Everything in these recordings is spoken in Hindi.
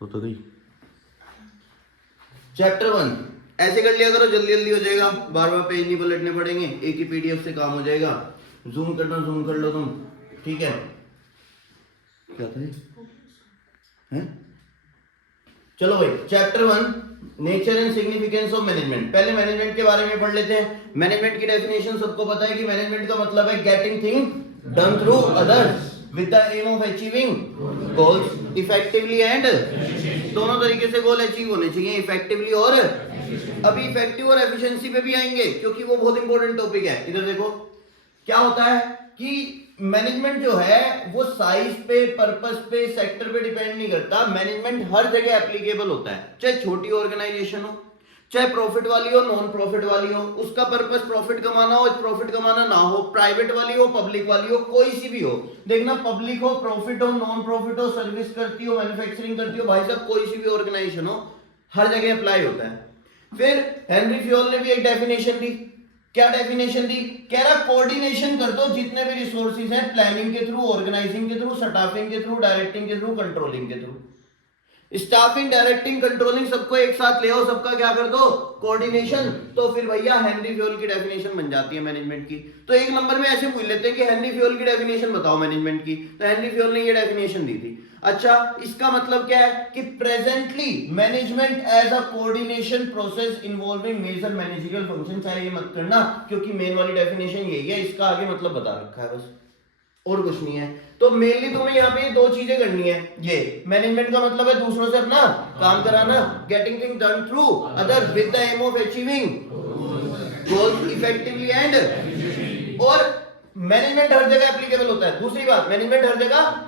तो गई। चैप्टर 1 ऐसे कर लिया करो, जल्दी जल्दी हो जाएगा, बार बार पेज नहीं पलटने पड़ेंगे, एक ही पीडीएफ से काम हो जाएगा। जूम करना जूम कर लो तुम, ठीक है। क्या था ये? हैं? चलो भाई, chapter 1 nature and significance of management. पहले मैनेजमेंट के बारे में पढ़ लेते हैं। मैनेजमेंट की डेफिनेशन सबको पता है कि मैनेजमेंट का मतलब है getting thing done through others with the aim of achieving goals effectively and, दोनों तरीके से गोल अचीव होने चाहिए, इफेक्टिवली और, अभी इफेक्टिव और एफिशिएंसी पे भी आएंगे क्योंकि वो बहुत इंपॉर्टेंट टॉपिक है। इधर देखो क्या होता है कि मैनेजमेंट जो है वो साइज पे, पर्पस पे, सेक्टर पे डिपेंड नहीं करता। मैनेजमेंट हर जगह एप्लीकेबल होता है, चाहे छोटी ऑर्गेनाइजेशन हो, चाहे प्रॉफिट वाली हो, नॉन प्रॉफिट वाली हो, उसका पर्पस प्रॉफिट कमाना हो, प्रॉफिट कमाना ना हो, प्राइवेट वाली हो, पब्लिक वाली हो, कोई सी भी हो। देखना, पब्लिक हो, प्रॉफिट हो, नॉन प्रॉफिट हो, सर्विस करती हो, मैन्युफैक्चरिंग करती हो, भाई साहब कोई सी भी ऑर्गेनाइजेशन हो, हर जगह अप्लाई होता है। फिर हेनरी फ्योल ने भी एक डेफिनेशन दी। क्या डेफिनेशन दी? कह रहा कोऑर्डिनेशन कर दो जितने भी रिसोर्सेज हैं, प्लानिंग के थ्रू, ऑर्गेनाइजिंग के थ्रू, स्टाफिंग के थ्रू, डायरेक्टिंग के थ्रू, कंट्रोलिंग के थ्रू। स्टाफिंग, डायरेक्टिंग, कंट्रोलिंग सबको एक साथ ले आओ, सबका क्या कर दो? कोऑर्डिनेशन। तो फिर भैया हेनरी फ्योल की डेफिनेशन बन जाती है मैनेजमेंट की। तो एक नंबर में ऐसे पूछ लेते हैं कि हेनरी फ्योल की डेफिनेशन बताओ मैनेजमेंट की, तो हेनरी फ्योल ने ये डेफिनेशन दी थी। अच्छा, इसका मतलब क्या है कि presently management as a coordination process involving major managerial function. चाहे ये मत करना क्योंकि मेन वाली डेफिनेशन यही है, इसका आगे मतलब बता रखा है बस, और कुछ नहीं है। तो मेनली तुम्हें यहाँ पे दो चीजें करनी है। ये मैनेजमेंट का मतलब है दूसरों से अपना काम कराना, getting thing done through other with the aim of achieving goals effectively and, और मैनेजमेंट हर जगह एप्लीकेबल होता है। दूसरी बात, मैनेजमेंट हर जगह,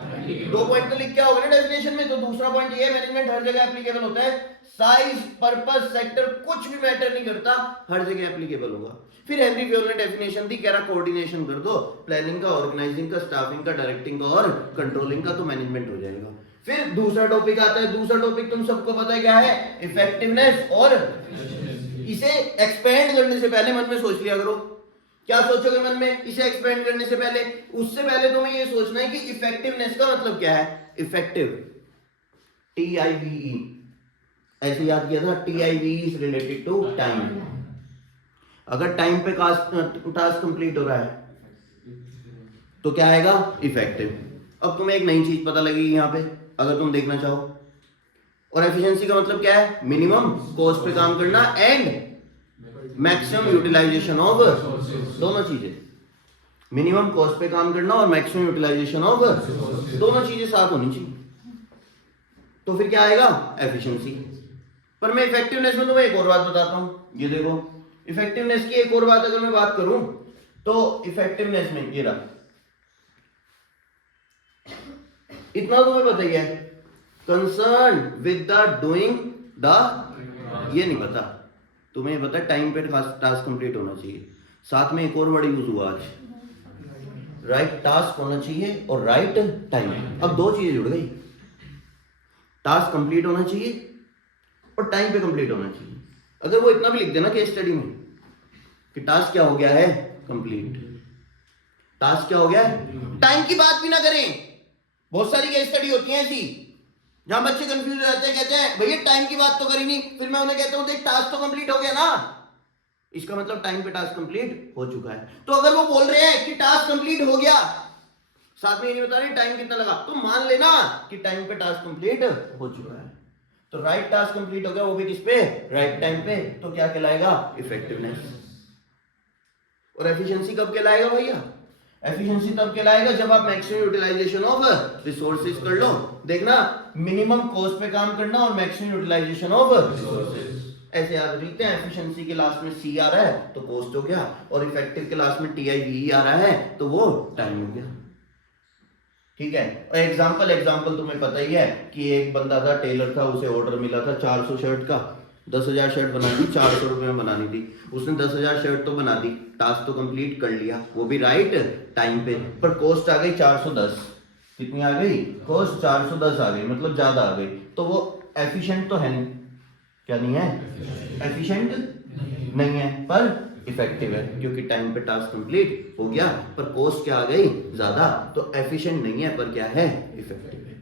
दो पॉइंट तो लिख के होगा ना डेफिनेशन में, तो दूसरा पॉइंट ये है मैनेजमेंट हर जगह एप्लीकेबल होता है। साइज, पर्पस, सेक्टर कुछ भी मैटर नहीं करता, हर जगह एप्लीकेबल होगा। फिर हेनरी फ्योल ने डेफिनेशन दी, कह रहा कोऑर्डिनेशन कर दो, प्लानिंग का, ऑर्गेनाइजिंग का, स्टाफिंग का, डायरेक्टिंग का और कंट्रोलिंग का, तो मैनेजमेंट हो जाएगा। फिर दूसरा टॉपिक आता है। दूसरा टॉपिक तुम सबको पता है क्या है? इफेक्टिवनेस। और इसे एक्सपेंड करने से पहले मन में सोच लिया करो, क्या सोचोगे मन में इसे एक्सपेंड करने से पहले? उससे पहले तुम्हें ये सोचना है कि इफेक्टिवनेस का मतलब क्या है। इफेक्टिव, TIVE, ऐसे याद किया था, TIVE is related to time. अगर टाइम पे टास्क कंप्लीट हो रहा है तो क्या आएगा? इफेक्टिव। अब तुम्हें एक नई चीज पता लगेगी यहाँ पे, अगर तुम देखना चाहो। और एफिशिएंसी का मतलब क्या है? मिनिमम कॉस्ट पे काम करना एंड मैक्सिमम यूटिलाइजेशन ऑफ, दोनों चीजें, मिनिमम कॉस्ट पे काम करना और मैक्सिमम यूटिलाइजेशन ऑफ, दोनों चीजें साथ होनी चाहिए। तो फिर क्या आएगा? एफिशिएंसी। पर मैं इफेक्टिवनेस में तुम्हें एक और बात बताता हूं। ये देखो, इफेक्टिवनेस की एक और बात अगर मैं बात करूं तो इफेक्टिवनेस में ये रहा, इतना तुम्हें पता ही है, concern with the doing the, ये नहीं पता तुम्हें, पता टाइम पे टास्क कंप्लीट होना चाहिए। साथ में एक और वर्ड यूज हुआ आज, राइट टास्क होना चाहिए और राइट टाइम। अब दो चीजें जुड़ गई, टास्क कंप्लीट होना चाहिए और टाइम पे कंप्लीट होना चाहिए। अगर वो इतना भी लिख देना केस स्टडी में कि टास्क क्या हो गया है? कंप्लीट। टास्क क्या हो गया है? टाइम की बात भी ना करें। बहुत सारी केस स्टडी होती है ऐसी जहां बच्चे कंफ्यूज हो जाते हैं, कहते हैं भैया टाइम की बात तो करी नहीं, फिर मैं उन्हें कहता हूं देख टास्क तो कंप्लीट हो गया ना, इसका मतलब टाइम पे टास्क कंप्लीट हो चुका है। तो अगर वो बोल रहे हैं कि टास्क कंप्लीट हो गया, साथ में ये नहीं बता रहे टाइम कितना लगा, तो मान लेना कि टाइम पे टास्क कंप्लीट हो चुका है। तो राइट टास्क कंप्लीट हो गया, वो भी किस पे? राइट टाइम पे। तो क्या कहलाएगा? इफेक्टिवनेस। और एफिशिएंसी कब कहलाएगा भैया? एफिशिएंसी तब कहलाएगा जब आप मैक्सिमम यूटिलाइजेशन ऑफ रिसोर्सेज कर लो। देखना, मिनिमम कॉस्ट पे काम करना और मैक्सिमम यूटिलाइजेशन ऑफ रिसोर्सेज, ऐसे याद रखते हैं। एफिशिएंसी के लास्ट में C आ रहा है तो कॉस्ट हो गया, और इफेक्टिव के लास्ट में TIVE आ रहा है तो वो टाइम हो गया। ठीक है। और एग्जांपल तुम्हें पता ही है कि एक बंदा था, टेलर था, उसे ऑर्डर मिला था 400 शर्ट का, 10,000 शर्ट बनानी, 400 रुपए में बनानी थी। उसने 10,000 शर्ट तो बना दी, टास्क तो कंप्लीट कर लिया, वो भी राइट टाइम पे, पर कॉस्ट आ गई 410। कितनी आ गई? कॉस्ट 410 आ गई, मतलब ज्यादा आ गई। तो वो एफिशिएंट तो है नहीं, क्या नहीं है? एफिशिएंट नहीं है, पर इफेक्टिव है क्योंकि टाइम पे टास्क कंप्लीट हो गया, पर कॉस्ट क्या आ गई? ज्यादा। तो एफिशिएंट नहीं है पर क्या है? इफेक्टिव है।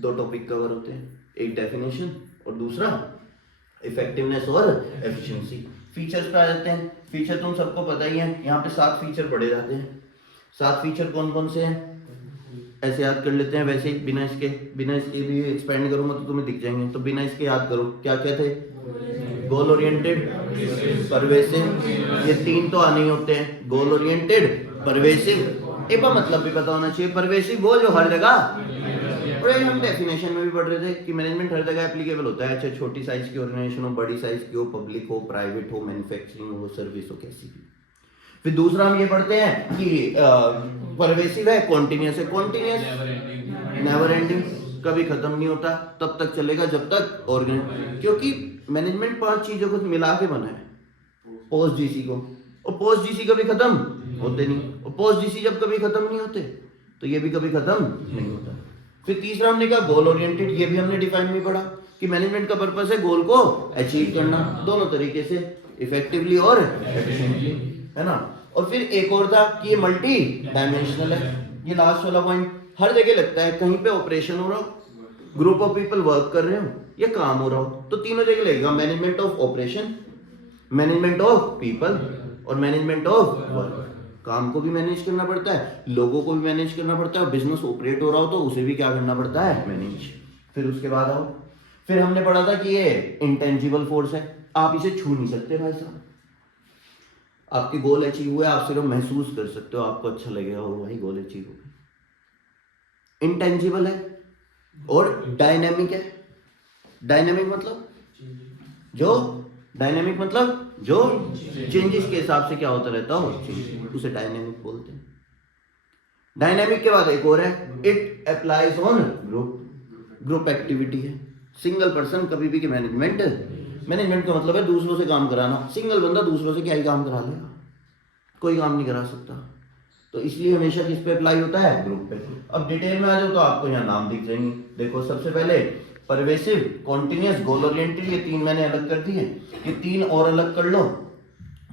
दो टॉपिक कवर होते हैं, एक डेफिनेशन और दूसरा इफेक्टिवनेस और एफिशिएंसी। फीचर्स पे आ जाते हैं। फीचर तुम सबको पता ही है, यहाँ पे 7 फीचर पढ़े जाते हैं। 7 फीचर कौन कौन से हैं ऐसे याद कर लेते हैं, वैसे ही बिना इसके भी एक्सपेंड करूंगा तो तुम्हें दिख जाएंगे। तो बिना इसके याद करो, क्या क्या थे? गोल ओरिएंटेड, परवेसिव, ये 3 तो आने ही होते हैं। गोल ओरिएंटेड, परवेसिव, एक मतलब भी पता होना चाहिए। परवेसिव वो जो हर जगह, और ये हम डेफिनेशन में भी पढ़ रहे थे कि मैनेजमेंट हर जगह एप्लीकेबल होता है, चाहे छोटी साइज की ऑर्गेनाइजेशन हो, बड़ी साइज की हो, पब्लिक हो, प्राइवेट हो, मैन्युफैक्चरिंग हो, सर्विस हो, कैसी भी। फिर दूसरा हम ये पढ़ते हैं कि परवेसिव है, कॉन्टिन्यूस है। कॉन्टिन्यूस नेवर एंडिंग, कभी खत्म नहीं होता, तब तक चलेगा जब तक ऑर्गेनाइज, क्योंकि मैनेजमेंट 5 चीजों को मिला के बना है। पोस्ट जीसी को, और पोस्ट जीसी कभी खत्म होते नहीं, और पोस्ट जीसी जब कभी खत्म नहीं होते तो ये भी कभी खत्म नहीं होता। फिर तीसरा हमने कहा गोल ओरिएंटेड, ये भी हमने डिफाइन नहीं पढ़ा कि मैनेजमेंट का पर्पस है गोल को अचीव करना, दोनों तरीके से, इफेक्टिवली और एफिशिएंटली, है ना। और फिर एक और था कि ये मल्टी डायमेंशनल है। ये लास्ट वाला पॉइंट हर जगह लगता है, कहीं पे ऑपरेशन हो रहा हो, ग्रुप ऑफ पीपल वर्क कर रहे हो, या काम हो रहा हो, तो तीनों जगह लगेगा। Management of operation, management of people और मैनेजमेंट ऑफ वर्क। काम को भी मैनेज करना पड़ता है, लोगों को भी मैनेज करना पड़ता है, बिजनेस ऑपरेट हो रहा हो तो उसे भी क्या करना पड़ता है? मैनेज। फिर उसके बाद आओ, फिर हमने पढ़ा था कि ये इंटेंजिबल फोर्स है, आप इसे छू नहीं सकते भाई साहब। आपके गोल अचीव हुए, आप सिर्फ महसूस कर सकते हो, आपको अच्छा लगेगा वो भाई गोल अचीव हो गया। इंटेंजिबल है और डायनेमिक है। डायनेमिक मतलब जो चेंजेस के हिसाब से क्या होता रहता हो, उसे डायनेमिक बोलते हैं। डायनेमिक के बाद एक और है, it applies on group activity है। सिंगल पर्सन कभी भी मैनेजमेंट का मतलब है दूसरों से काम कराना। सिंगल बंदा दूसरों से क्या ही काम करा लेगा, कोई काम नहीं करा सकता। तो इसलिए हमेशा किस पे अप्लाई होता है? ग्रुप पे। अब डिटेल में आ जाओ तो आपको यहाँ नाम दिख जाएंगे। देखो सबसे पहले परवेसिव, कॉन्टिन्यूस, गोल ओरिएंटेड, ये 3 मैंने अलग कर दिए। ये 3 और अलग कर लो,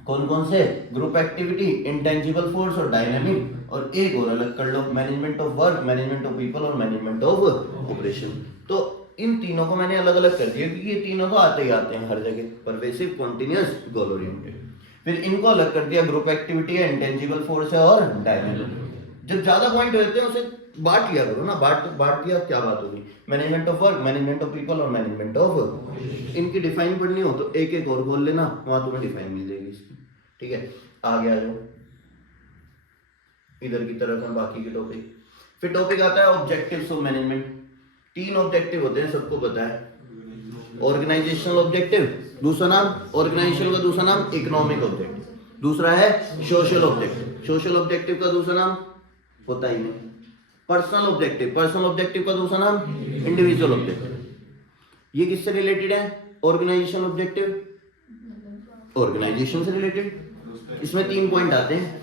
कौन कौन से? ग्रुप एक्टिविटी, इंटेंजिबल फोर्स और डायनेमिक। और एक और अलग कर लो, management of work, management of people और मैनेजमेंट ऑफ ऑपरेशन। तो इन तीनों को मैंने अलग अलग कर दिया क्योंकि ये तीनों तो आते ही आते हैं हर जगह, परवेसिव, कॉन्टिन्यूस, गोल ओरिएंटेड। फिर इनको अलग कर दिया, ग्रुप एक्टिविटी है, इंटेंजिबल फोर्स है और डायनेमिक। जब ज्यादा पॉइंट होते हैं उसे बांट लिया करो ना, बांट दिया क्या बात होगी? Management of work, management of people और मैनेजमेंट ऑफ, इनकी डिफाइन पढ़नी हो तो एक एक और खोल लेना, वहां तुम्हें डिफाइन मिल जाएगी इसकी। ठीक है, आगे आ जाओ इधर की तरफ है बाकी के टॉपिक। फिर टॉपिक आता है ऑब्जेक्टिव्स ऑफ मैनेजमेंट। 3 ऑब्जेक्टिव होते हैं, सबको पता है। ऑर्गेनाइजेशनल ऑब्जेक्टिव, दूसरा नाम ऑर्गेनाइजेशन का दूसरा नाम इकोनॉमिक ऑब्जेक्टिव, दूसरा है सोशल ऑब्जेक्टिव। सोशल ऑब्जेक्टिव का दूसरा नाम होता ही नहीं। पर्सनल ऑब्जेक्टिव, पर्सनल ऑब्जेक्टिव का दूसरा नाम इंडिविजुअल ऑब्जेक्टिव। ये किससे रिलेटेड है? ऑर्गेनाइजेशन ऑब्जेक्टिव ऑर्गेनाइजेशन से रिलेटेड। इसमें 3 पॉइंट आते हैं,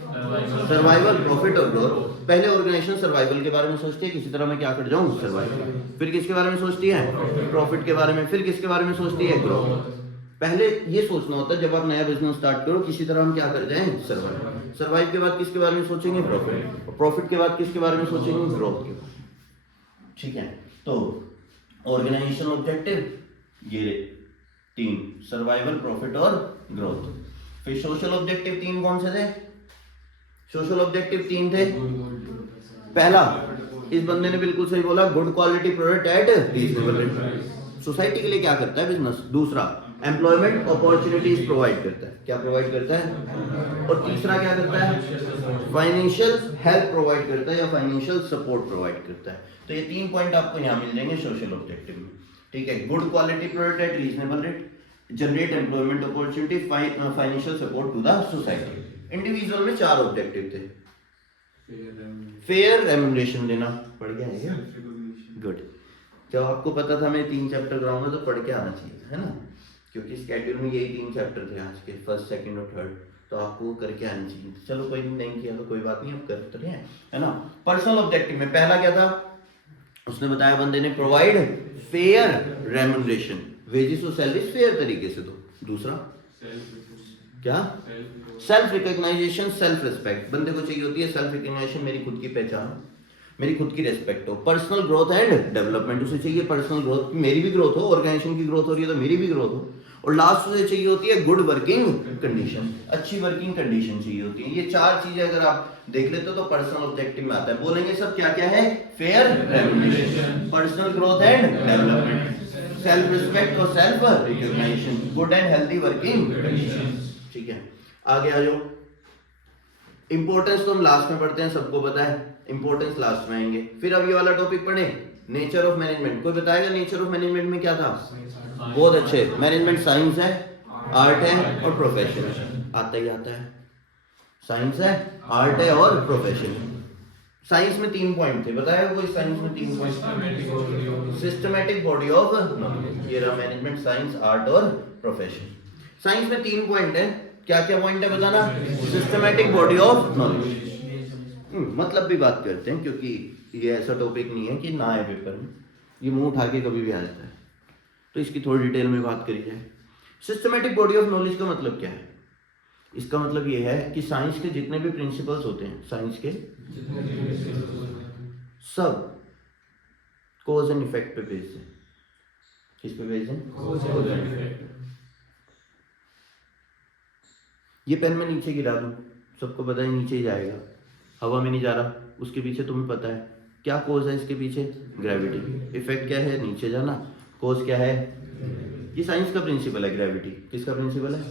सर्वाइवल, प्रॉफिट और ग्रोथ। पहले ऑर्गेनाइजेशन सर्वाइवल के बारे में सोचती है, किसी तरह मैं क्या कर जाऊं, सर्वाइवल। फिर किसके बारे में सोचती है? प्रॉफिट के बारे में। फिर किसके बारे में सोचती है? ग्रोथ। पहले ये सोचना होता है जब आप नया बिजनेस स्टार्ट करो, किसी तरह हम क्या कर जाएं, सर्वाइव। सर्वाइव के बाद किसके बारे में सोचेंगे? प्रॉफिट। और प्रॉफिट के बाद किसके बारे में सोचेंगे? ग्रोथ के बारे में। ठीक है, तो ऑर्गेनाइजेशन ऑब्जेक्टिव ये 3, सर्वाइवल, प्रॉफिट और ग्रोथ। फिर सोशल ऑब्जेक्टिव 3 कौन से थे? सोशल ऑब्जेक्टिव 3 थे। पहला, इस बंदे ने बिल्कुल सही बोला, good quality product at reasonable rate. Society के लिए क्या करता है बिजनेस? दूसरा, एम्प्लॉयमेंट अपॉर्चुनिटीज प्रोवाइड करता है। क्या प्रोवाइड करता है? और तीसरा क्या करता है? फाइनेंशियल हेल्प प्रोवाइड करता है या फाइनेंशियल सपोर्ट प्रोवाइड करता है। तो ये 3 पॉइंट आपको यहाँ मिल जाएंगे सोशल ऑब्जेक्टिव में। ठीक है, good quality product at reasonable rate, generate employment opportunity, financial support to the society. Individual में 4 ऑब्जेक्टिव थे। फेयर रेम्यूनरेशन देना, पढ़ गया है क्या? गुड। जब आपको पता था मैं 3 चैप्टर कराऊंगा तो पढ़ के आना चाहिए, है ना, क्योंकि स्केड्यूल में यही 3 चैप्टर थे आज के, फर्स्ट, सेकंड और थर्ड, तो आपको करके आना चाहिए। चलो कोई नहीं किया तो कोई बात नहीं, अब करते रहे, है ना। पर्सनल ऑब्जेक्टिव में पहला क्या था? उसने बताया बंदे ने, प्रोवाइड फेयर रेम्यूनरेशन, वेजेस और सैलरी फेयर तरीके से दो। दूसरा क्या? Self recognisation, self respect. बंदे को चाहिए होती है सेल्फ रिकॉग्नाइजेशन, मेरी खुद की पहचान। मेरी खुद की रेस्पेक्ट हो, पर्सनल ग्रोथ एंड डेवलपमेंट, उसे चाहिए पर्सनल ग्रोथ, मेरी भी ग्रोथ हो, ऑर्गेनाइजेशन की ग्रोथ हो रही है तो मेरी भी ग्रोथ हो, और लास्ट उसे चाहिए होती है गुड वर्किंग कंडीशन, अच्छी वर्किंग कंडीशन चाहिए होती है। ये चार चीजें अगर आप देख लेते हो तो पर्सनल ऑब्जेक्टिव में आता है। बोलेंगे सब क्या क्या है? Fair remuneration, personal growth and development, self respect और self recognition, good and healthy working condition. ठीक है, आगे आ जाओ। इंपॉर्टेंस तो हम लास्ट में पढ़ते हैं, सबको पता है, इंपॉर्टेंस लास्ट में आएंगे। फिर अब ये वाला टॉपिक पढ़े, नेचर ऑफ मैनेजमेंट। कोई बताएगा नेचर ऑफ मैनेजमेंट में क्या था? बहुत अच्छे, मैनेजमेंट साइंस है, आर्ट है और प्रोफेशन है, आता ही आता है। साइंस है, आर्ट है और प्रोफेशन है। साइंस में 3 पॉइंट थे, बताया कोई? साइंस में 3 point, systematic body of knowledge, ये रहा मैनेजमेंट साइंस, आर्ट और प्रोफेशन। साइंस में 3 पॉइंट है, क्या क्या पॉइंट है बताना? सिस्टमैटिक बॉडी ऑफ नॉलेज, मतलब भी बात करते हैं क्योंकि ये ऐसा टॉपिक नहीं है कि ना आए पेपर में, ये मुंह उठा के कभी भी आ जाता है, तो इसकी थोड़ी डिटेल में बात करी जाए। सिस्टमैटिक बॉडी ऑफ नॉलेज का मतलब क्या है? इसका मतलब ये है कि साइंस के जितने भी प्रिंसिपल्स होते हैं, साइंस के सब कॉज एंड इफेक्ट पे बेस्ड है। किस पे बेस्ड है? Cause and effect. ये पेन में नीचे गिरा दूं, सबको पता है नीचे ही जाएगा, हवा में नहीं जा रहा, उसके पीछे तुम्हें पता है क्या कॉज है इसके पीछे? ग्रेविटी। इफेक्ट क्या है? नीचे जाना। कॉज क्या है? ये साइंस का प्रिंसिपल है, ग्रेविटी। किसका प्रिंसिपल है?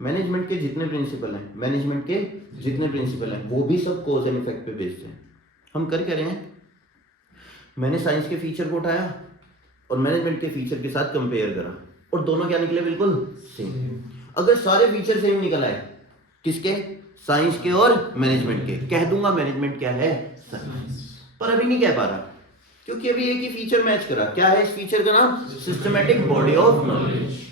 मैनेजमेंट के जितने प्रिंसिपल हैं, मैनेजमेंट के जितने प्रिंसिपल हैं वो भी सब कॉज एंड इफेक्ट पे बेस्ड हैं। हम कर क्या रहे हैं? मैंने साइंस के फीचर को उठाया और मैनेजमेंट के फीचर के साथ कंपेयर करा, और दोनों क्या निकले? बिल्कुल सेम। अगर सारे फीचर सेम निकल आए, किसके? साइंस के और मैनेजमेंट के, कह दूंगा मैनेजमेंट क्या है? साइंस। पर अभी नहीं कह पा रहा क्योंकि अभी एक ही फीचर मैच करा। क्या है इस फीचर का नाम? Systematic body of knowledge.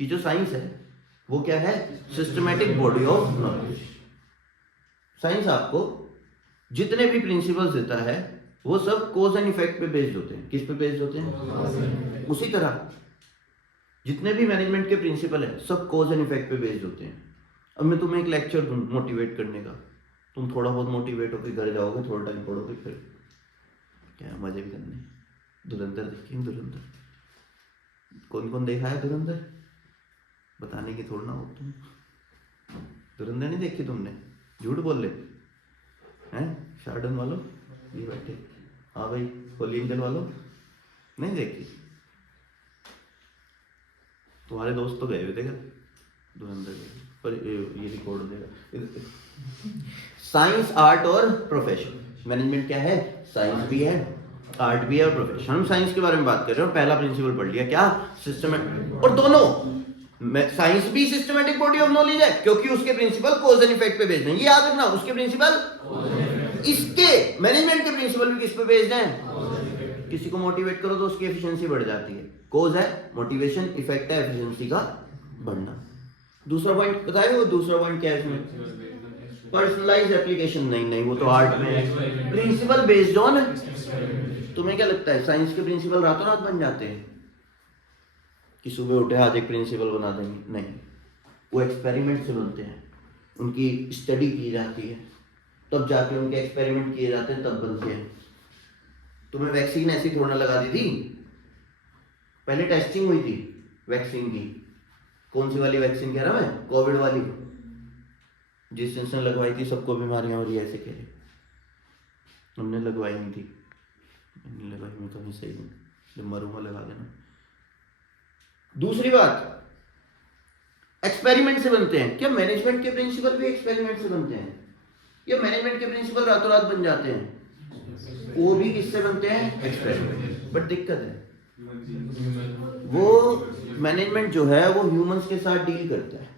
की जो साइंस है वो क्या है? Systematic body of knowledge. Science आपको जितने भी प्रिंसिपल्स देता है वो सब कॉज एंड इफेक्ट पे बेस्ड होते हैं। किस पे बेस्ड होते हैं? उसी तरह जितने भी मैनेजमेंट के प्रिंसिपल है सब कॉज एंड इफेक्ट पे बेस्ड होते हैं। अब मैं तुम्हें एक लेक्चर दूं मोटिवेट करने का, तुम थोड़ा बहुत मोटिवेट होकर घर जाओगे, थोड़ा टाइम पढ़ोगे, फिर क्या मजे भी करने। धुरंधर देखेंगे, धुरंधर कौन कौन देखा है? धुरंधर बताने की थोड़ा ना हो तुम। धुरंधर नहीं देखी तुमने? झूठ बोल ले हैं? शार्डन वालों ये बैठे, हाँ भाई, होली एंजल वालों नहीं देखी? तुम्हारे दोस्त तो गए हुए थे क्या धुरंधर गए, पर ये रिकॉर्ड हो जाएगा। साइंस, आर्ट और प्रोफेशन। मैनेजमेंट क्या है? साइंस भी है, आर्ट भी है और प्रोफेशन। हम साइंस के बारे में बात कर रहे हो, पहला प्रिंसिपल पढ़ लिया क्या? सिस्टमैटिक। और दोनों साइंस भी सिस्टमैटिक बॉडी ऑफ नॉलेज है क्योंकि उसके प्रिंसिपल कॉज एंड इफेक्ट पे बेस्ड हैं। ये याद रखना, उसके प्रिंसिपल, इसके मैनेजमेंट के प्रिंसिपल भी किस पे बेस्ड हैं? किसी को मोटिवेट करो तो उसकी एफिशिएंसी बढ़ जाती है। कॉज है मोटिवेशन, इफेक्ट है एफिशिएंसी का बढ़ना। दूसरा पॉइंट बताइए, वो दूसरा पॉइंट क्या है इसमें? Personalised application. नहीं, वो तो आर्ट में है। Principle based on. तुम्हें क्या लगता है साइंस के प्रिंसिपल रातों रात बन जाते हैं कि सुबह उठे आज एक प्रिंसिपल बना देंगे? नहीं, वो एक्सपेरिमेंट से बनते हैं, उनकी स्टडी की जाती है, तब जाके उनके एक्सपेरिमेंट किए जाते हैं, तब बनते हैं। तुम्हें वैक्सीन ऐसी थोड़ा लगा दी थी, पहले टेस्टिंग हुई थी वैक्सीन की। कौन सी वाली वैक्सीन कह रहा मैं? कोविड वाली। जिस जिसने लगवाई थी सबको बीमारियां हो रही है ऐसे कह रहे, हमने लगवाई नहीं थी। नहीं लगवाई, मैं तो नहीं सही हूँ, जब मरूंगा लगा देना। दूसरी बात, एक्सपेरिमेंट से बनते हैं क्या? मैनेजमेंट के प्रिंसिपल भी एक्सपेरिमेंट से बनते हैं या मैनेजमेंट के प्रिंसिपल रातों रात बन जाते हैं? वो भी किससे बनते हैं? एक्सपेरिमेंट। बट दिक्कत है वो मैनेजमेंट जो है वो ह्यूमंस के साथ डील करता है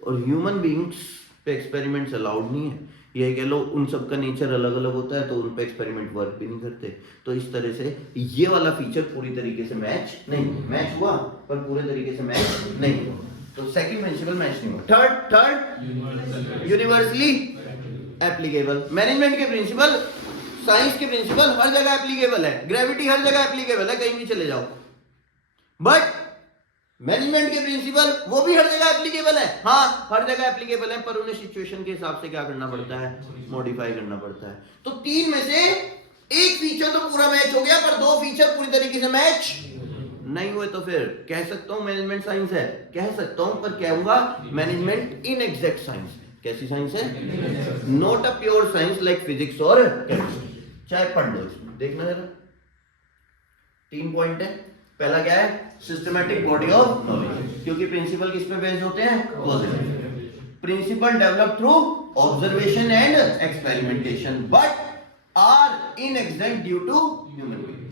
और ह्यूमन बीइंग्स पे एक्सपेरिमेंट्स अलाउड नहीं है। ये कह लो उन सब का नेचर अलग अलग होता है तो उन पे एक्सपेरिमेंट वर्क भी नहीं करते। तो इस तरह से ये वाला फीचर पूरी तरीके से मैच नहीं, मैच हुआ पर पूरे तरीके से मैच नहीं हुआ। तो सेकंड प्रिंसिपल मैच नहीं हुआ। Third universally applicable. मैनेजमेंट के प्रिंसिपल, साइंस के प्रिंसिपल हर जगह एप्लीकेबल है, ग्रेविटी हर जगह एप्लीकेबल है, कहीं भी चले जाओ। बट मैनेजमेंट के प्रिंसिपल वो भी हर जगह एप्लीकेबल है, हाँ हर जगह एप्लीकेबल है, पर उन्हें सिचुएशन के हिसाब से क्या करना पड़ता है, मॉडिफाई करना पड़ता है। तो तीन में से एक फीचर तो पूरा मैच हो गया, पर दो फीचर पूरी तरीके से मैच नहीं हुए, तो फिर कह सकता हूं मैनेजमेंट साइंस है, कह सकता हूं, पर कहूंगा मैनेजमेंट इनएग्जैक्ट साइंस है। कैसी साइंस है? Not a pure science like physics और केमिस्ट्री। चाहे पढ़ लो, इसमें देखना जरा, 3 पॉइंट है। पहला क्या है? सिस्टमैटिक बॉडी ऑफ नॉलेज, क्योंकि प्रिंसिपल किस पे बेस्ड होते हैं? Causative. Principle develop through observation and experimentation but are inexact due to human being.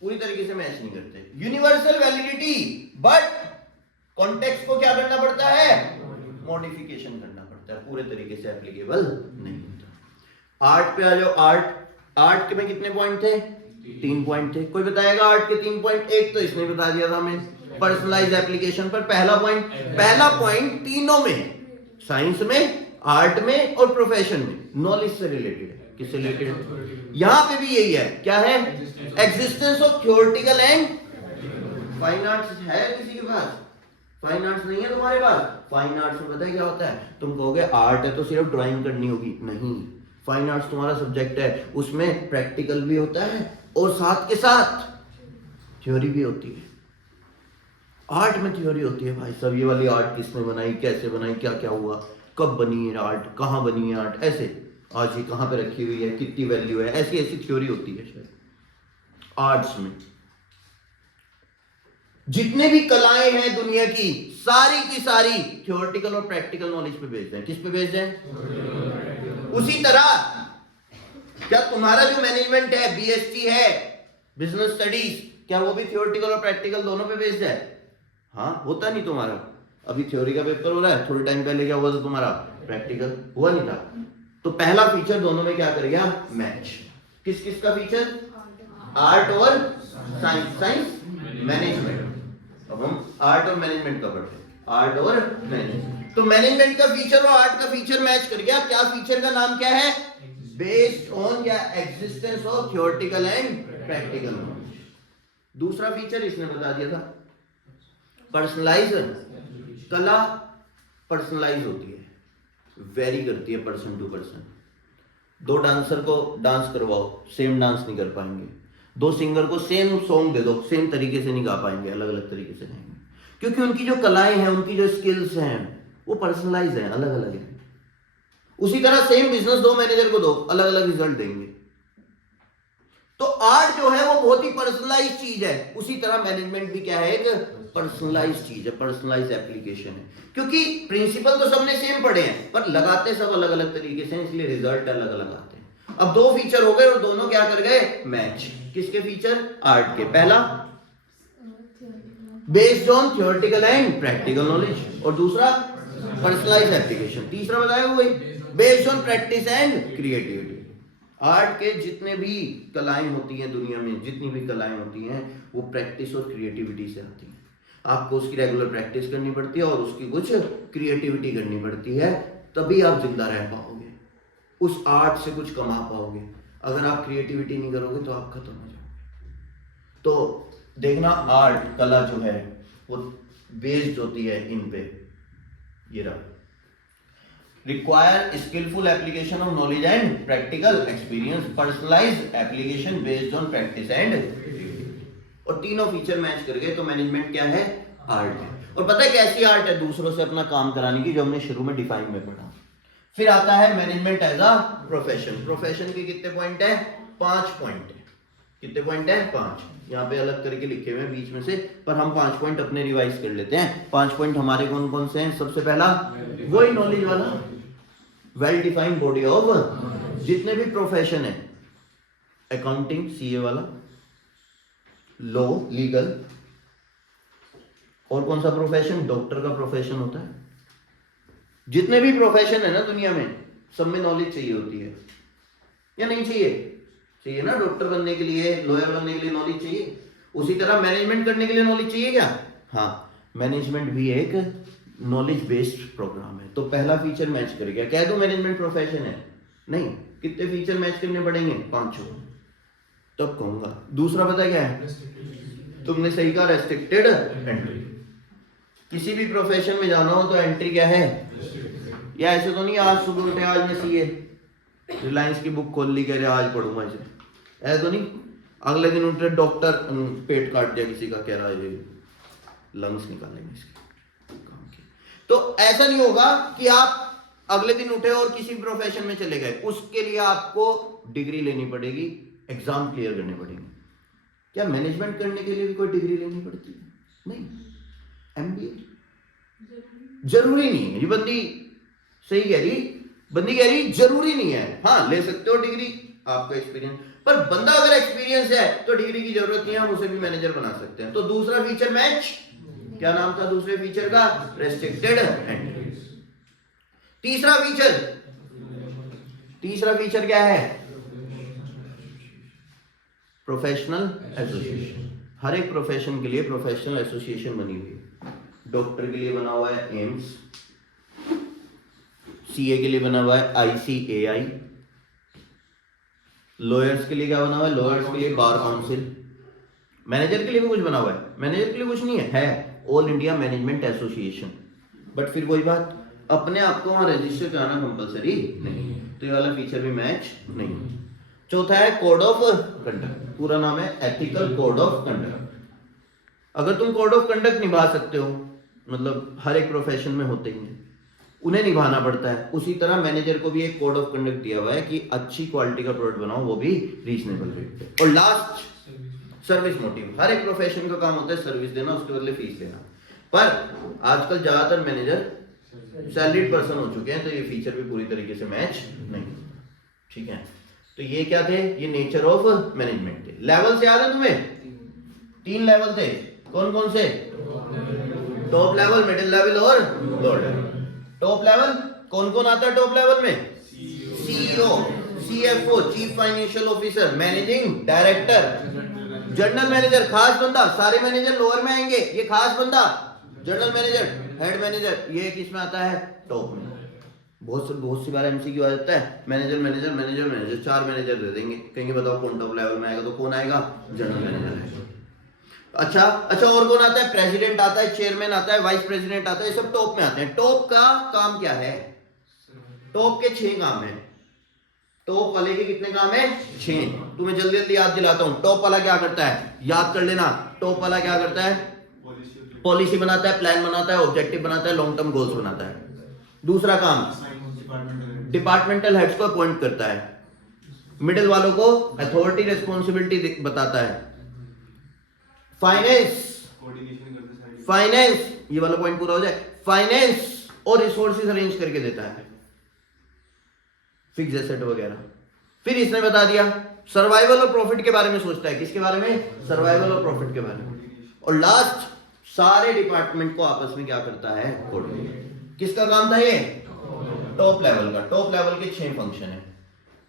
पूरी तरीके से मैच नहीं करते। यूनिवर्सल वैलिडिटी बट कॉन्टेक्स्ट को क्या करना पड़ता है? मॉडिफिकेशन करना पड़ता है, पूरे तरीके से एप्लीकेबल नहीं होता। आर्ट पे आ जाओ। आर्ट के में कितने पॉइंट थे? 3 पॉइंट थे। कोई बताएगा आर्ट के 3 पॉइंट? एक तो इसने बता दिया था हमें, पर्सनलाइज एप्लीकेशन पर पहला पॉइंट तीनों में, साइंस में, आर्ट में और प्रोफेशन में, नॉलेज से रिलेटेड है। किससे रिलेटेड? यहां पे भी यही है। क्या है? Existence of theoretical and fine arts है किसी के पास? फाइन आर्ट्स नहीं है तुम्हारे पास? फाइन आर्ट्स में पता है क्या होता है? तुम कहोगे आर्ट है तो सिर्फ ड्राइंग करनी होगी, नहीं। फाइन आर्ट्स तुम्हारा सब्जेक्ट है, उसमें प्रैक्टिकल भी होता है और साथ के साथ थ्योरी भी होती है। आर्ट में थ्योरी होती है भाई साहब, ये वाली आर्ट किसने बनाई, कैसे बनाई, क्या क्या हुआ, कब बनी है आर्ट, कहाँ बनी है आर्ट, ऐसे आज ये कहाँ पे रखी हुई है, कितनी वैल्यू है, ऐसी ऐसी थ्योरी होती है शायद आर्ट्स में। जितने भी कलाएं हैं दुनिया की सारी थ्योरेटिकल और प्रैक्टिकल नॉलेज पे बेस्ड है। किस पे बेस्ड है? उसी तरह क्या तुम्हारा जो मैनेजमेंट है, बीएसटी है, बिजनेस स्टडीज, क्या वो भी थ्योरेटिकल और प्रैक्टिकल दोनों पे बेस्ड है? हाँ, होता नहीं तुम्हारा। अभी थ्योरी का पेपर हो रहा है, थोड़े टाइम पहले क्या हुआ था तुम्हारा? प्रैक्टिकल हुआ नहीं था। तो पहला फीचर दोनों में क्या करेगा? मैच। किस किस का फीचर? आर्ट और साइंस मैनेजमेंट। अब हम आर्ट और मैनेजमेंट का पढ़ते हैं, आर्ट और मैनेजमेंट। तो मैनेजमेंट का फीचर और आर्ट का फीचर मैच कर गया। क्या फीचर का नाम क्या है? बेस्ड ऑन या existence of theoretical and practical knowledge. दूसरा फीचर इसने बता दिया था, पर्सनलाइज। कला पर्सनलाइज होती है, वेरी करती है पर्सन टू पर्सन। 2 डांसर को डांस करवाओ, सेम डांस नहीं कर पाएंगे। 2 सिंगर को सेम सॉन्ग दे दो, सेम तरीके से नहीं गा पाएंगे, अलग अलग तरीके से गाएंगे, क्योंकि उनकी जो कलाएं हैं, उनकी जो स्किल्स हैं, वो पर्सनलाइज हैं, अलग अलग हैं। उसी तरह सेम बिजनेस 2 मैनेजर को दो, अलग अलग रिजल्ट देंगे। तो आर्ट जो है वो बहुत ही पर्सनलाइज चीज है। उसी तरह मैनेजमेंट भी क्या है? एक पर्सनलाइज चीज है, पर्सनलाइज एप्लीकेशन है, क्योंकि प्रिंसिपल तो सबने सेम पढ़े हैं, पर लगाते सब अलग अलग तरीके से, इसलिए रिजल्ट अलग अलग आते हैं। अब 2 फीचर हो गए और दोनों क्या कर गए? मैच। किसके फीचर? आर्ट के। पहला based on theoretical and practical knowledge, और दूसरा पर्सनलाइज एप्लीकेशन। तीसरा बताया हुआ based on practice and creativity. Art के जितने भी कलाएं होती हैं दुनिया में, जितनी भी कलाएं होती हैं, वो प्रैक्टिस और क्रिएटिविटी से आती हैं। आपको उसकी रेगुलर प्रैक्टिस करनी पड़ती है और उसकी कुछ क्रिएटिविटी करनी पड़ती है, तभी आप जिंदा रह पाओगे, उस आर्ट से कुछ कमा पाओगे। अगर आप क्रिएटिविटी नहीं करोगे तो आप खत्म हो जाओगे। तो देखना, आर्ट कला जो है वो बेस्ड होती है इन पे। ये रहा, require skillful application of knowledge and practical experience, personalized application based on practice and creativity। और तीनों फीचर मैच कर गए तो मैनेजमेंट क्या है? आर्ट है। और पता है कैसी आर्ट है? दूसरों से अपना काम कराने की, जो हमने शुरू में डिफाइन में पढ़ा। फिर आता है management as a profession. Profession के कितने पॉइंट है? 5 पॉइंट है। कितने पॉइंट है? 5। यहाँ पे अलग करके लिखे हुए हैं बीच में से, पर हम 5 पॉइंट अपने रिवाइज कर लेते हैं। 5 पॉइंट हमारे कौन कौन से हैं? सबसे पहला वही नॉलेज वाला, वेल डिफाइंड बॉडी ऑफ जितने भी प्रोफेशन है, अकाउंटिंग सीए वाला, लॉ लीगल, और कौन सा प्रोफेशन? डॉक्टर का प्रोफेशन होता है। जितने भी प्रोफेशन है ना दुनिया में, सब में नॉलेज चाहिए होती है या नहीं चाहिए? चाहिए ना। डॉक्टर बनने के लिए, लॉयर बनने के लिए नॉलेज चाहिए। उसी तरह मैनेजमेंट करने के लिए नॉलेज चाहिए क्या? हाँ, मैनेजमेंट भी एक नॉलेज बेस्ड प्रोग्राम है। तो पहला फीचर मैच कर गया। कह दो मैनेजमेंट प्रोफेशन है? नहीं, कितने फीचर मैच करने पड़ेंगे? 5। तब कहूंगा। दूसरा पता क्या है? तुमने सही कहा, रेस्ट्रिक्टेड एंट्री। किसी भी प्रोफेशन में जाना हो तो एंट्री क्या है, या ऐसे तो नहीं आज सुबह उठे आज मैं सीए रिलायंस की बुक खोल ली कह रहे आज पढ़ूंगा इसे, ऐसा तो नहीं अगले दिन उठे डॉक्टर पेट काट दिया किसी का कह रहा है लंग्स निकालेंगे इसके काम के। तो ऐसा नहीं होगा कि आप अगले दिन उठे और किसी प्रोफेशन में चले गए, उसके लिए आपको डिग्री लेनी पड़ेगी, एग्जाम क्लियर करने पड़ेंगे। क्या मैनेजमेंट करने के लिए भी कोई डिग्री लेनी पड़ती है? नहीं, एमबीए जरूरी नहीं है। ये बंदी सही कह रही, बंदी कह रही जरूरी नहीं है, हाँ ले सकते हो डिग्री, आपका एक्सपीरियंस, पर बंदा अगर एक्सपीरियंस है तो डिग्री की जरूरत नहीं है, हम उसे भी मैनेजर बना सकते हैं। तो दूसरा फीचर मैच, क्या नाम था दूसरे फीचर का? Restricted entries. तीसरा फीचर क्या है? Professional association. हर एक प्रोफेशन के लिए प्रोफेशनल एसोसिएशन बनी हुई है। डॉक्टर के लिए बना हुआ है एम्स, सीए के लिए बना हुआ है आईसीएआई, लॉयर्स के लिए क्या बना हुआ है? लॉयर्स के लिए बार काउंसिल। मैनेजर के लिए भी कुछ बना हुआ है? मैनेजर के लिए कुछ नहीं है all India management association. But फिर कोई बात, अपने आप को वहां रजिस्टर कराना कंपलसरी नहीं, तो ये वाला फीचर भी मैच नहीं। चौथा है कोड ऑफ कंडक्ट, पूरा नाम है एथिकल कोड ऑफ कंडक्ट। अगर तुम कोड ऑफ कंडक्ट निभा सकते हो, मतलब हर एक प्रोफेशन में होते ही हैं, उन्हें निभाना पड़ता है, उसी तरह मैनेजर को भी एक कोड ऑफ कंडक्ट दिया हुआ है कि अच्छी क्वालिटी का प्रोडक्ट बनाओ, वो भी रीजनेबल रेट पे। और लास्ट सर्विस मोटिव। हर एक प्रोफेशन का काम होता है सर्विस देना, उसके बदले फीस लेना, पर आजकल ज्यादातर मैनेजर सैलरीड पर्सन हो चुके हैं, तो ये फीचर भी पूरी तरीके से मैच नहीं। ठीक है, तो ये क्या थे? ये नेचर ऑफ मैनेजमेंट थे। लेवल याद है तुम्हें? 3 लेवल थे, कौन कौन से? टॉप लेवल, मिडिल लेवल और लोअर लेवल। टॉप लेवल कौन कौन आता है? टॉप लेवल में CEO, CFO, chief financial officer, managing director, general manager, खास बंदा। सारे मैनेजर लोअर में आएंगे, ये खास बंदा जनरल मैनेजर, हेड मैनेजर, ये किस में आता है? टॉप में। बहुत सी बार एमसीक्यू आ जाता है, manager manager manager manager, 4 manager दे देंगे, कहेंगे बताओ कौन टॉप लेवल में आएगा, तो कौन आएगा? जनरल मैनेजर आएगा। अच्छा, और कौन आता है? प्रेसिडेंट आता है, चेयरमैन आता है, वाइस प्रेसिडेंट आता है, ये सब टॉप में आते हैं। टॉप का काम क्या है? टॉप के 6 काम है। टॉप वाले के कितने काम है? 6। तुम्हें जल्दी जल्दी याद दिलाता हूं। टॉप वाला क्या करता है? याद कर लेना। टॉप वाला क्या करता है? पॉलिसी बनाता है, प्लान बनाता है, ऑब्जेक्टिव बनाता है, लॉन्ग टर्म गोल्स बनाता है। दूसरा काम, डिपार्टमेंटल हेड्स को अपॉइंट करता है। मिडिल वालों को अथॉरिटी रिस्पॉन्सिबिलिटी बताता है। फाइनेंस, ये वाला पॉइंट पूरा हो जाए, फाइनेंस और रिसोर्सेज अरेंज करके देता है, फिक्स एसेट वगैरह। फिर इसने बता दिया सर्वाइवल और प्रॉफिट के बारे में सोचता है। किसके बारे में? सर्वाइवल और प्रॉफिट के बारे में। और लास्ट, सारे डिपार्टमेंट को आपस में क्या करता है? कोऑर्डिनेट। किसका काम था ये? टॉप लेवल का। टॉप लेवल के 6 फंक्शन है।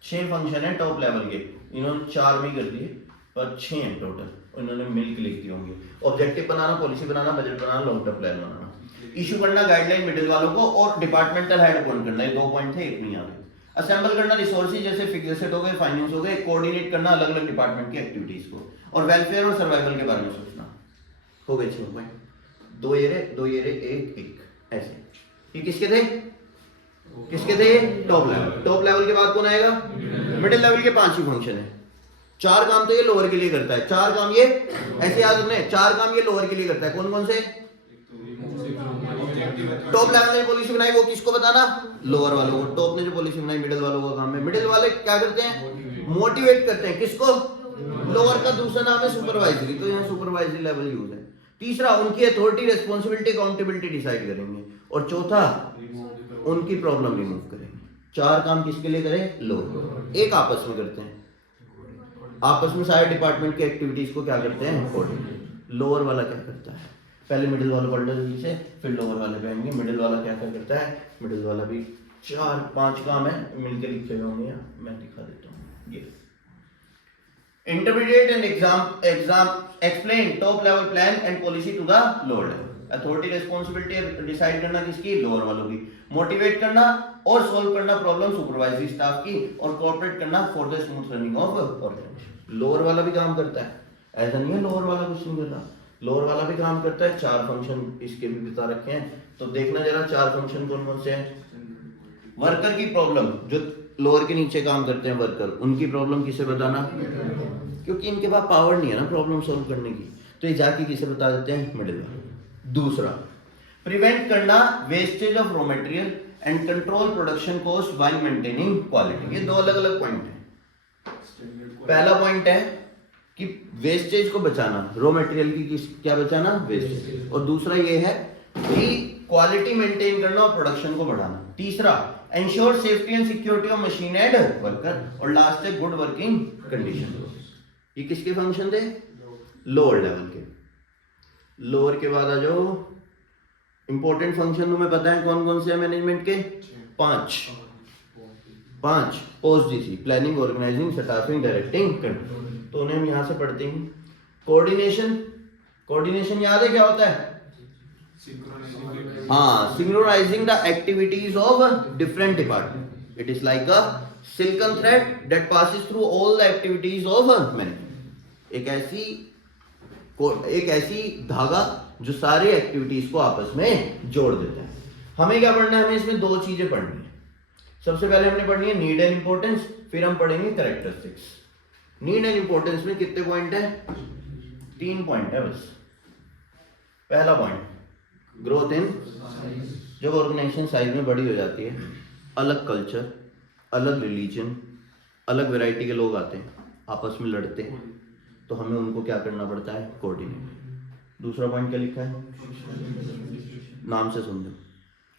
6 फंक्शन है टॉप लेवल के। इन्होंने 4 में कर दिए, पर 6 हैं टोटल, उन्होंने मिल के लिख दिए होंगे। ऑब्जेक्टिव बनाना, पॉलिसी बनाना, बजट बनाना, लॉन्ग टर्म प्लान बनाना, इशू करना गाइडलाइन मिडिल वालों को, और डिपार्टमेंटल हेड अपॉइंट करना। ये 2 पॉइंट थे, एक नहीं आ रहे। असेंबल करना रिसोर्सेज जैसे फिक्स एसेट हो गए, फाइनेंस हो गए, कोऑर्डिनेट करना अलग अलग डिपार्टमेंट की एक्टिविटीज को, और वेलफेयर और सर्वाइवल के बारे में सोचना। हो गए 6 पॉइंट। 2 ये रहे, 1 ऐसे। ये किसके थे? Top level. टॉप लेवल के बाद कौन आएगा? मिडिल लेवल के 5 ही फंक्शन है। 4 काम तो ये लोअर के लिए करता है, 4 काम ये, ऐसे याद रखना है, 4 काम ये लोअर के लिए करता है। कौन कौन से? टॉप लेवल ने पॉलिसी बनाई, वो किसको बताना? लोअर वालों को। टॉप ने जो पॉलिसी बनाई, मिडिल वालों का काम है। मिडिल वाले क्या करते हैं? मोटिवेट करते हैं। किसको? लोअर का दूसरा नाम है सुपरवाइजरी, तो यहाँ सुपरवाइजरी लेवल यूज है। तीसरा, उनकी अथॉरिटी, रिस्पॉन्सिबिलिटी, अकाउंटेबिलिटी डिसाइड करेंगे। और चौथा, उनकी प्रॉब्लम रिमूव करेंगे। 4 काम किसके लिए करें? लोअर। एक आपस में करते हैं, आपस में सारे डिपार्टमेंट की एक्टिविटीज को क्या करते हैं? कोऑर्डिनेट। लोअर वाला क्या करता है? पहले मिडिल वाला पढ़ से, फिर लोअर वाले पे आएंगे। मिडिल वाला क्या करता है? मिडिल वाला भी 4-5 काम है, मिलके लिखे हुए होंगे, मैं दिखा देता हूँ। ये intermediate and exam explain top level plan and policy to the lower level. Authority responsibility decide करना किसकी? लोअर वालों की। मोटिवेट करना और सॉल्व करना प्रॉब्लम सुपरवाइजरी स्टाफ की, और कोऑपरेट करना for the smooth running of organisation. Lower वाला भी काम करता है, ऐसा नहीं है लोअर वाला कुछ नहीं कर रहा। लोअर वाला भी काम करता है, 4 फंक्शन इसके भी बता रखे हैं। तो देखना जरा 4 फंक्शन कौन कौन से हैं। वर्कर की प्रॉब्लम, जो लोअर के नीचे काम करते हैं वर्कर, उनकी प्रॉब्लम किसे बताना, क्योंकि इनके पास पावर नहीं है ना प्रॉब्लम सॉल्व करने की, तो ये जाके किसे बता देते हैं, मिडिल वाले। दूसरा, प्रिवेंट करना wastage of raw material and control production cost by maintaining quality. ये 2 अलग अलग पॉइंट हैं। पहला पॉइंट है कि वेस्टेज को बचाना, रॉ मटेरियल की क्या बचाना, वेस्टेज। और दूसरा ये है कि क्वालिटी मेंटेन करना और प्रोडक्शन को बढ़ाना। तीसरा, ensure safety and security of machine and worker. और लास्ट है गुड वर्किंग कंडीशन। ये किसके फंक्शन थे, लोअर लेवल के। लोअर के बाद आ जाओ, इंपॉर्टेंट फंक्शन तुम्हें पता है कौन कौन से हैं मैनेजमेंट के, 5 post DC, planning, organising, staffing, directing, control. तो उन्हें हम यहां से पढ़ते हैं। कोऑर्डिनेशन, कोऑर्डिनेशन याद है क्या होता है, हाँ, synchronising the activities of different department. It is like a silken thread that passes through all the activities of management. एक ऐसी धागा जो सारी एक्टिविटीज को आपस में जोड़ देता है। हमें क्या पढ़ना है, हमें इसमें 2 चीजें पढ़नी है। सबसे पहले हमने पढ़नी है नीड एंड इंपॉर्टेंस, फिर हम पढ़ेंगे कैरेक्टरिस्टिक्स। नीड एंड इंपॉर्टेंस में कितने पॉइंट है, 3 पॉइंट है बस। पहला पॉइंट, ग्रोथ इन, जब ऑर्गेनाइजेशन साइज में बड़ी हो जाती है, अलग कल्चर, अलग रिलीजन, अलग वैरायटी के लोग आते हैं, आपस में लड़ते हैं, तो हमें उनको क्या करना पड़ता है, कोऑर्डिनेट। दूसरा पॉइंट क्या लिखा है, नाम से समझो,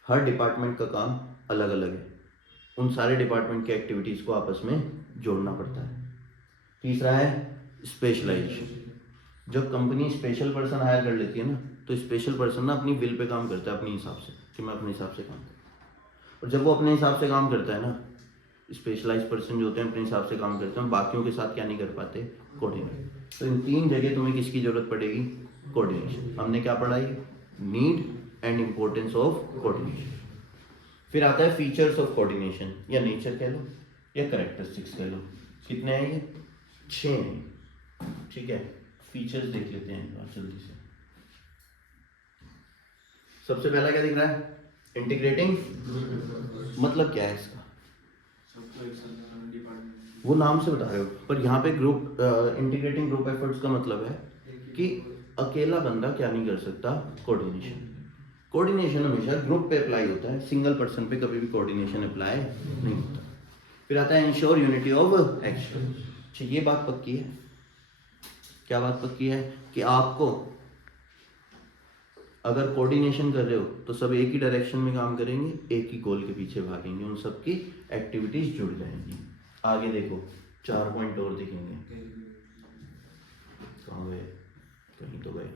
हर डिपार्टमेंट का काम अलग अलग है, उन सारे डिपार्टमेंट की एक्टिविटीज को आपस में जोड़ना पड़ता है। तीसरा है स्पेशलाइजेशन। जब कंपनी स्पेशल पर्सन हायर कर लेती है ना, तो स्पेशल पर्सन ना अपनी विल पे काम करता है, अपने हिसाब से, कि मैं अपने हिसाब से काम करूँ। और जब वो अपने हिसाब से काम करता है ना, स्पेशलाइज पर्सन जो होते हैं अपने हिसाब से काम करते हैं, बाकियों के साथ क्या नहीं कर पाते, कोऑर्डिनेट। तो इन 3 जगह तुम्हें किसकी जरूरत पड़ेगी, कोऑर्डिनेशन। हमने क्या पढ़ा है, need and importance of coordination. फिर आता है फीचर्स ऑफ कोऑर्डिनेशन, या नेचर कह लो या कैरेक्टरिस्टिक्स कह लो। कितने हैं ये, 6 हैं, ठीक है। फीचर्स देख लेते हैं जल्दी से। सबसे पहला क्या दिख रहा है, इंटीग्रेटिंग। मतलब क्या है इसका, वो नाम से बता रहे हो, पर यहाँ पे ग्रुप, इंटीग्रेटिंग ग्रुप एफर्ट्स का मतलब है कि अकेला बंदा क्या नहीं कर सकता, कोऑर्डिनेशन। कोऑर्डिनेशन हमेशा ग्रुप पे अप्लाई होता है, सिंगल पर्सन पे कभी भी कोऑर्डिनेशन अप्लाई नहीं होता। फिर आता है इंश्योर यूनिटी ऑफ एक्शन। अच्छा, ये बात पक्की है, क्या बात पक्की है, कि आपको अगर कोऑर्डिनेशन कर रहे हो तो सब एक ही डायरेक्शन में काम करेंगे, एक ही गोल के पीछे भागेंगे, उन सब की एक्टिविटीज जुड़ जाएंगी। आगे देखो, 4 पॉइंट और दिखेंगे, कहाँ गए, कहीं तो गए,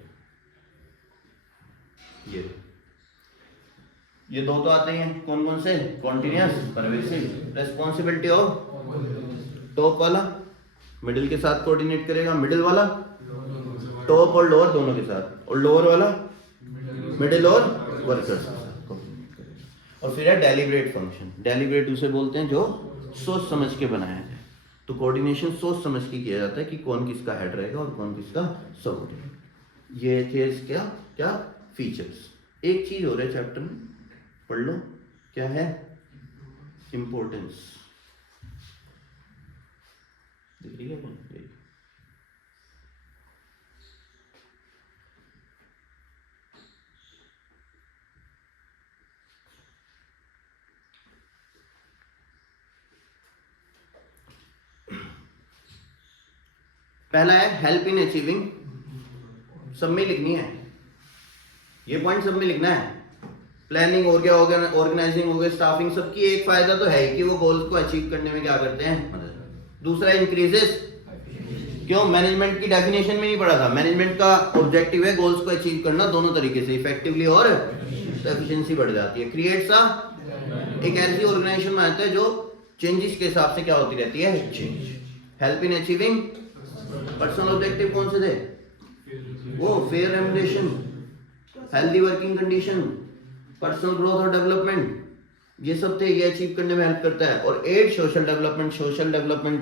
ये 2 तो आते हैं, कौन कौन से, continuous, pervasive, responsibility of top वाला मिडिल के साथ कोऑर्डिनेट करेगा, मिडिल वाला टॉप और लोअर दोनों के साथ, और लोअर वाला मिडिल और वर्कर्स के साथ कोऑर्डिनेट करेगा। और फिर है डेलिब्रेट फंक्शन। डेलिब्रेट उसे बोलते हैं जो सोच समझ के बनाया जाए। तो कोऑर्डिनेशन सोच समझ के किया जाता है कि कौन किसका हेड रहेगा और कौन किसका सबऑर्डिनेट। ये थे क्या क्या फीचर्स। एक चीज हो रहा है चैप्टर में, पढ़ लो, क्या है, इंपॉर्टेंस। दिख रही है कौन, पहला है हेल्प इन अचीविंग, सब में लिखनी है, ये पॉइंट सब में लिखना है। प्लानिंग हो गया, ऑर्गेनाइजिंग हो गया, स्टाफिंग, सबकी एक फायदा तो है कि वो गोल्स को अचीव करने में क्या करते हैं, मदद। दूसरा इंक्रीजेस, क्यों, मैनेजमेंट की डेफिनेशन में नहीं पढ़ा था, मैनेजमेंट का ऑब्जेक्टिव है गोल्स को अचीव करना दोनों तरीके से, इफेक्टिवली और एफिशिएंसी बढ़ जाती है। क्रिएट्स एक ऐसी ऑर्गेनाइजेशन में आता है जो चेंजेस के हिसाब से क्या होती रहती है, change. Help in achieving, personal objective कौन से थे, वो fair remuneration, healthy working condition, personal growth और डेवलपमेंट, ये सब थे, ये अचीव करने में हेल्प करता है। और 8 सोशल डेवलपमेंट,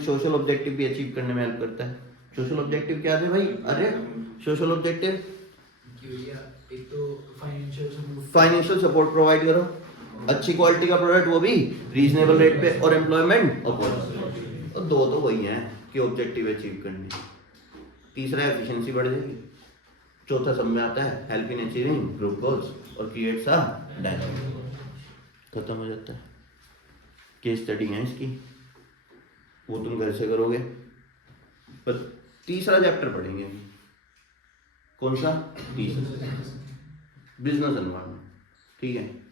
सोशल ऑब्जेक्टिव भी अचीव करने में हेल्प करता है। सोशल ऑब्जेक्टिव क्या थे भाई, अरे सोशल ऑब्जेक्टिव कि भैया एक तो फाइनेंशियल सपोर्ट प्रोवाइड करो, अच्छी क्वालिटी का प्रोडक्ट, वो भी रीजनेबल रेट पे, और एम्प्लॉयमेंट और पॉलिसी। और दो तो वही हैं कि ऑब्जेक्टिव अचीव करने। तीसरा एफिशिएंसी बढ़ जाएगी। चौथा सब में आता है help in achieving group goals और क्रिएट्स अ डायनामिक। खत्म हो जाता है। केस स्टडी है इसकी, वो तुम घर से करोगे। पर तीसरा चैप्टर पढ़ेंगे। कौन सा? तीसरा, बिजनेस एनवायरनमेंट। ठीक है।